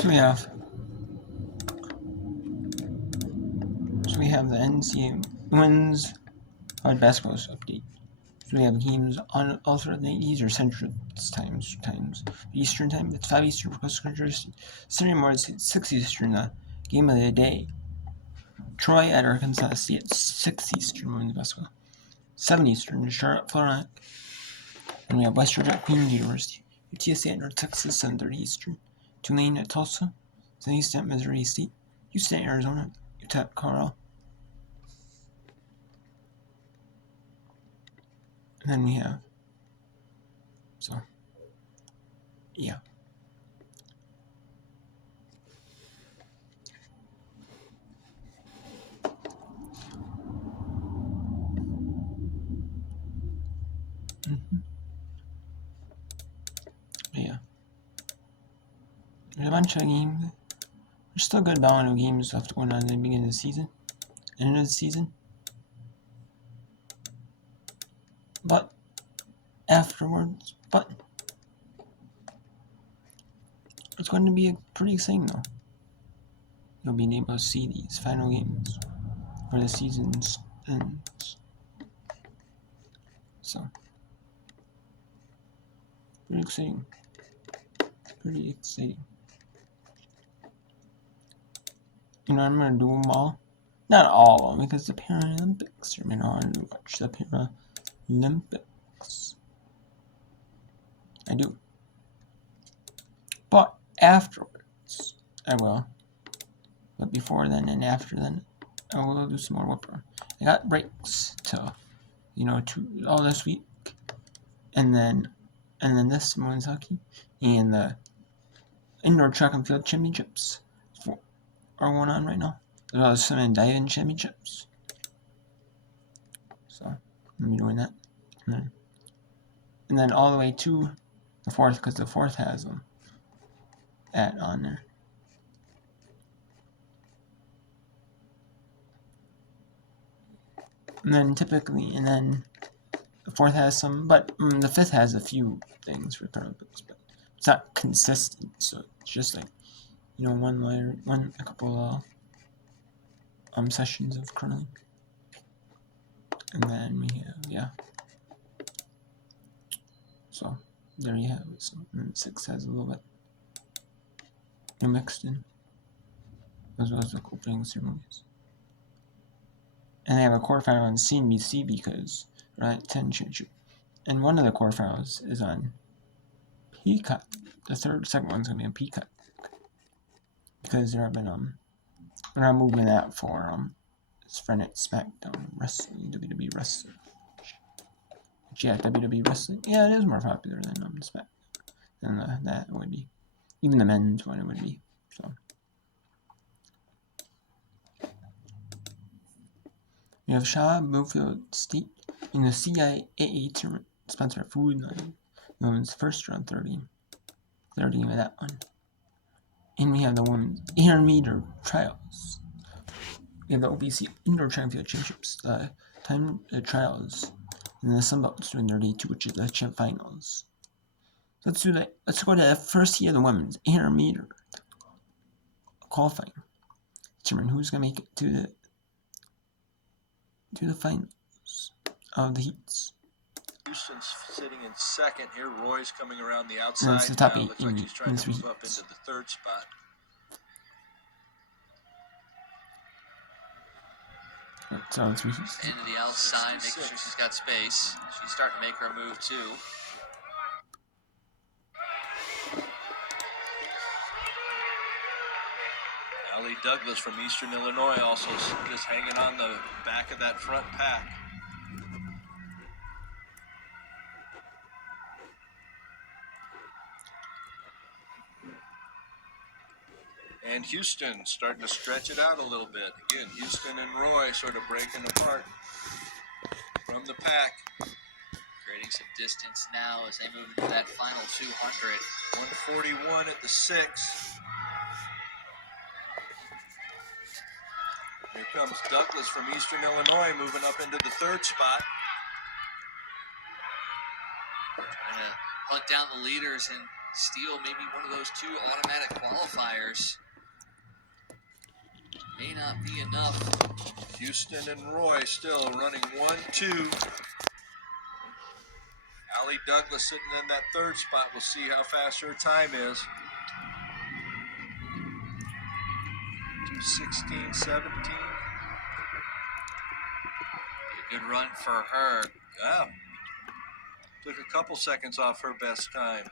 So we have the NCAA Women's College Basketball update. So we have games on all throughout the night. These are Central times. Eastern time, it's 5 Eastern for Coastal Country. Saturday morning, it's 6 Eastern. The game of the day. Troy at Arkansas State at 6 Eastern women's basketball. 7 Eastern, Charlotte, Florida. And we have West Georgia at Queen's University. UTSA at North Texas, 7:30 Eastern. Tulane at Tulsa. 7 Eastern at Missouri State. Houston at Arizona. Utah at Colorado. And then we have, yeah. Yeah. There's a bunch of games. There's still a good amount of games left going on at the beginning of the season. End of the season. But afterwards, it's going to be pretty exciting though. You'll be able to see these final games for the season's ends. So, pretty exciting. You know, I'm going to do them all. Not all of them, because the Paralympics are on to watch the Paralympics. I do. But afterwards, I will. But before then and after then, I will do some more whipper. I got breaks till, all this week. And then this women's hockey. And the indoor track and field championships are going on right now. As well as some diving championships. So, I'm doing that. And then all the way to the 4th, because the 4th has them on there. And then the 4th has some, but the 5th has a few things for Paralympics, but it's not consistent, so it's just like, a couple sessions of curling. And then we have, so there you have it. So, and 6 has a little bit mixed in, as well as the opening ceremonies. And they have a quarterfinal on CNBC because they're at 10 championship. And one of the quarterfinals is on Peacock. The second one's gonna be on Peacock. Because they're not moving that for his friend at SmackDown Wrestling, WWE Wrestling. Yeah, WWE Wrestling. Yeah, it is more popular than SmackDown. Than that would be. Even the men's one it would be. So. We have Shaw Mofield State in the CIAA tournament, sponsored by Food Line. Women's first round 30 with that one. And we have the women's 800 meter trials. We have the OBC Indoor Track and Field Championships, time trials, and the Sunbelt doing their day 2, which is the champ finals. So let's go to the first heat of the women's 800 meter qualifying. Determine who's gonna make it to the finals of the heats. Houston's sitting in second here. Roy's coming around the outside. It's the top 8 looks like he's trying to move up into the 3rd spot. So it's into the outside, making sure she's got space. She's starting to make her move too. Allie Douglas from Eastern Illinois also just hanging on the back of that front pack. And Houston starting to stretch it out a little bit. Again, Houston and Roy sort of breaking apart from the pack. Creating some distance now as they move into that final 200. 141 at the 6. Here comes Douglas from Eastern Illinois moving up into the 3rd spot. Trying to hunt down the leaders and steal maybe one of those 2 automatic qualifiers. May not be enough. Houston and Roy still running 1-2. Allie Douglas sitting in that third spot. We'll see how fast her time is. 2:16, 17. A good run for her. Yeah. Took a couple seconds off her best time.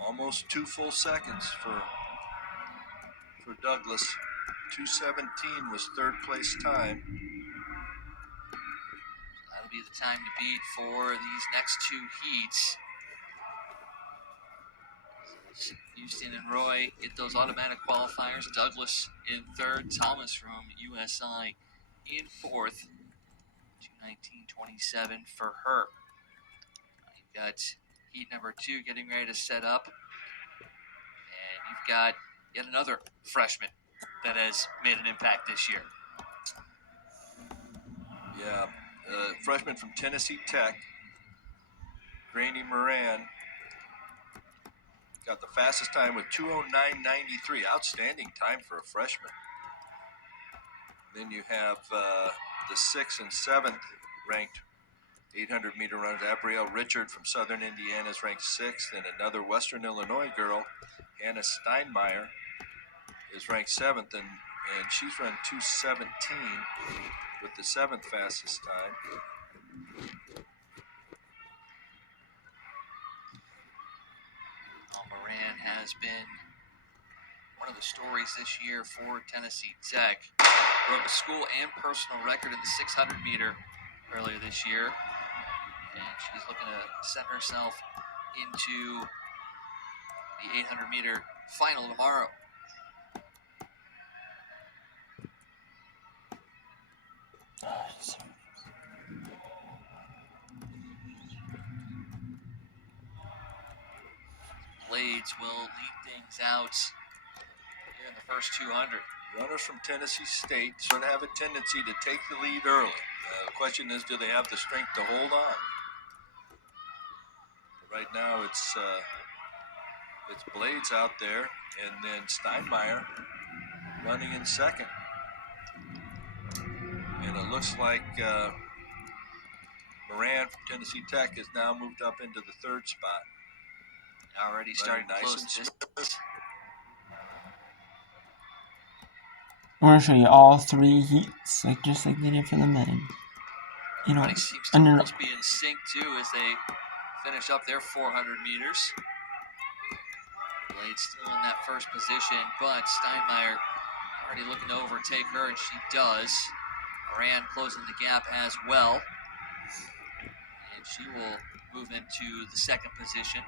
Almost 2 full seconds for Douglas. 2:17 was third place time. That'll be the time to beat for these next 2 heats. Houston and Roy get those automatic qualifiers. Douglas in third. Thomas from USI in fourth. 2:19.27 for her. You've got heat number 2 getting ready to set up. And you've got yet another freshman that has made an impact this year. Yeah, freshman from Tennessee Tech, Granny Moran, got the fastest time with 2:09.93. Outstanding time for a freshman. Then you have the 6th and 7th ranked 800-meter runners. Abrielle Richard from Southern Indiana is ranked 6th, and another Western Illinois girl, Hannah Steinmeier, is ranked 7th, and she's run 2:17 with the 7th fastest time. Moran has been one of the stories this year for Tennessee Tech. Broke a school and personal record in the 600-meter earlier this year. And she's looking to set herself into the 800-meter final tomorrow. Blades will lead things out here in the first 200. Runners from Tennessee State sort of have a tendency to take the lead early. The question is, do they have the strength to hold on? Right now, it's Blades out there, and then Steinmeier running in second. And it looks like Moran from Tennessee Tech has now moved up into the third spot. Already starting to close this. I want to show you all 3 heats, just like they did for the men. You know, Everybody seems to almost be in sync too as they finish up their 400 meters. Blade still in that first position, but Steinmeier already looking to overtake her, and she does. Moran closing the gap as well. And she will move into the second position.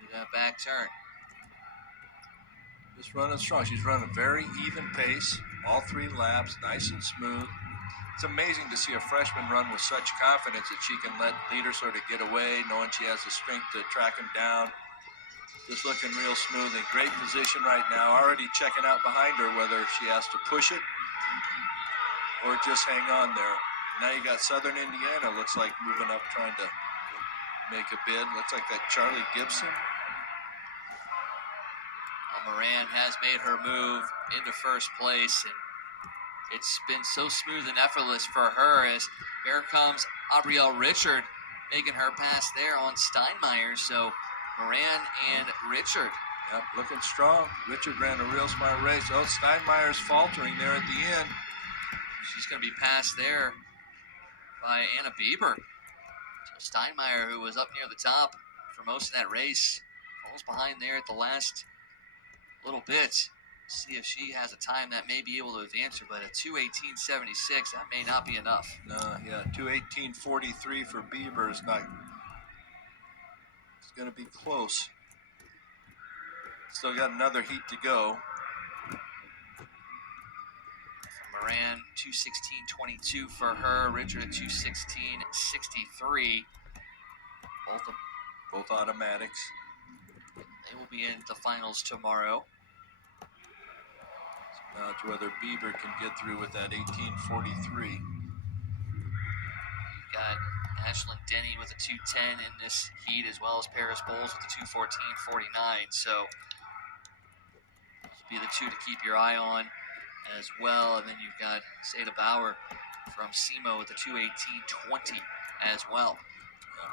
Into that back turn. Just running strong. She's running a very even pace, all 3 laps, nice and smooth. It's amazing to see a freshman run with such confidence that she can let leaders sort of get away, knowing she has the strength to track him down. Just looking real smooth, in great position right now. Already checking out behind her whether she has to push it or just hang on there. Now you got Southern Indiana, looks like moving up, trying to make a bid. Looks like that Charlie Gibson. Moran has made her move into first place, and it's been so smooth and effortless for her as here comes Abrielle Richard making her pass there on Steinmeier. So Moran and Richard. Yep, looking strong. Richard ran a real smart race. Oh, Steinmeier's faltering there at the end. She's going to be passed there by Anna Bieber. So Steinmeier, who was up near the top for most of that race, falls behind there at the last little bit. See if she has a time that may be able to advance her, but a 2:18.76, that may not be enough. No, yeah, 2:18.43 for Bieber is not. It's going to be close. Still got another heat to go. Moran, 2:16.22 for her. Richard at 2:16.63. Both automatics. They will be in the finals tomorrow. Now it's whether Bieber can get through with that 18:43. You've got Ashlyn Denny with a 2:10 in this heat, as well as Paris Bowles with a 2:14.49. So those will be the two to keep your eye on as well. And then you've got Seda Bauer from SEMO with a 2:18.20 as well.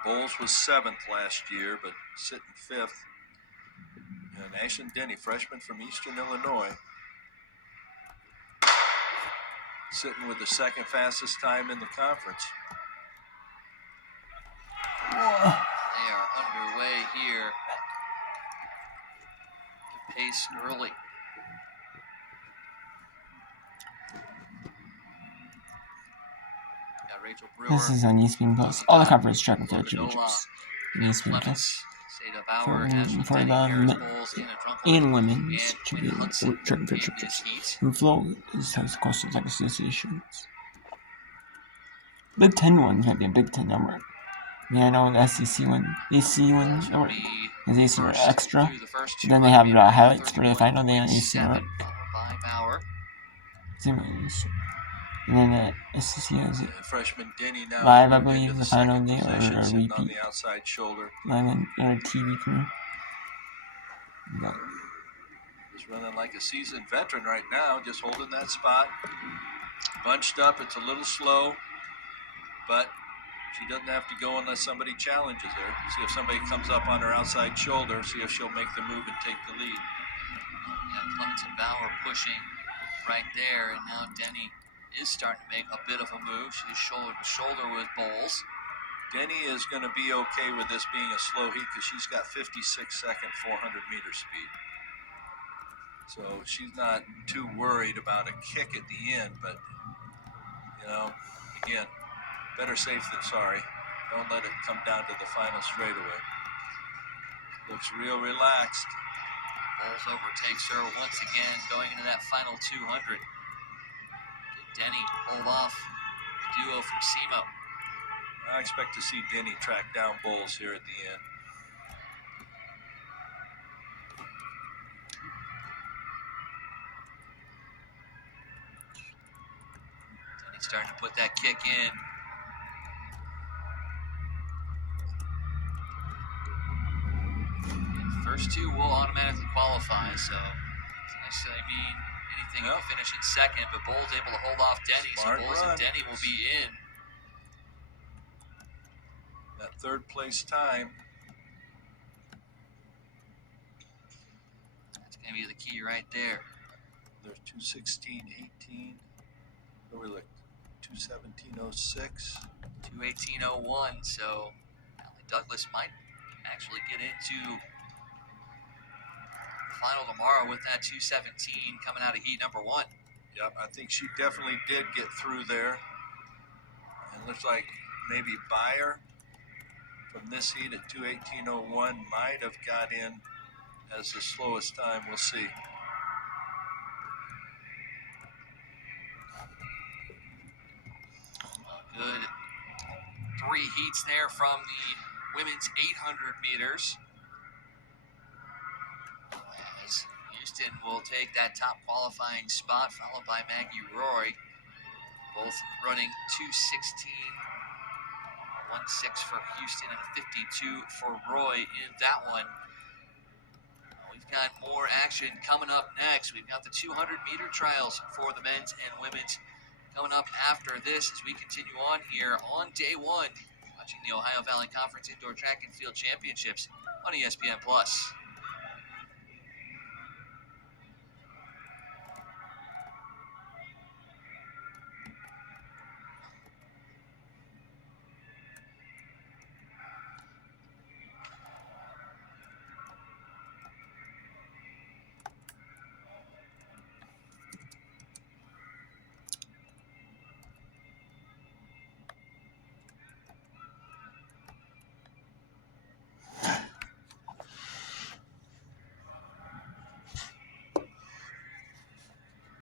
Bowles was 7th last year, but sitting 5th. And Ashlyn Denny, freshman from Eastern Illinois, sitting with the 2nd fastest time in the conference. They are underway here. The pace early. Got Rachel Brewer. This is on ESPN Plus. All the coverage track with the championships. ESPN Plus. Seda Bauer, Ashlyn For Denny, the Paris Bowles, Anna Drunkle, and women's and Hudson in this heat. And Flo has courses like associations. Big Ten ones might be a Big Ten number. Yeah, I know the SEC one, AC one, or is AC are extra. Then they have highlights for the final. They have AC are by Bauer. And then the SEC has it Freshman Denny now live, I believe, the final second day or position, a sitting on repeat. the outside shoulder. Live on or TV crew. But He's running like a seasoned veteran right now, just holding that spot. Bunched up, it's a little slow, but she doesn't have to go unless somebody challenges her. See if somebody comes up on her outside shoulder, see if she'll make the move and take the lead. Yeah, Clementon Bauer pushing right there, and now Denny is starting to make a bit of a move. She's shoulder to shoulder with Bowles. Denny is going to be okay with this being a slow heat because she's got 56-second 400-meter speed. So she's not too worried about a kick at the end, but, you know, again, better safe than sorry. Don't let it come down to the final straightaway. Looks real relaxed. Bowles overtakes her once again, going into that final 200. Denny pulled off the duo from SEMO. I expect to see Denny track down Bowles here at the end. Denny starting to put that kick in. And first two will automatically qualify, so it doesn't necessarily mean anything if you finish in second, but Bowles able to hold off Denny, so Bowles and Denny will be in. That 3rd place time. That's going to be the key right there. There's 2:16.18. Where we look? 2:17.06. 2:18.01. So Allie Douglas might actually get into the final tomorrow with that 2:17 coming out of heat number 1. Yep, I think she definitely did get through there. And looks like maybe Bauer from this heat at 2:18.01 might have got in as the slowest time. We'll see. Good 3 heats there from the women's 800 meters. As Houston will take that top qualifying spot, followed by Maggie Roy. Both running 2:16.16 for Houston and a 52 for Roy in that one. We've got more action coming up next. We've got the 200-meter trials for the men's and women's coming up after this as we continue on here on day 1, watching the Ohio Valley Conference Indoor Track and Field Championships on ESPN+.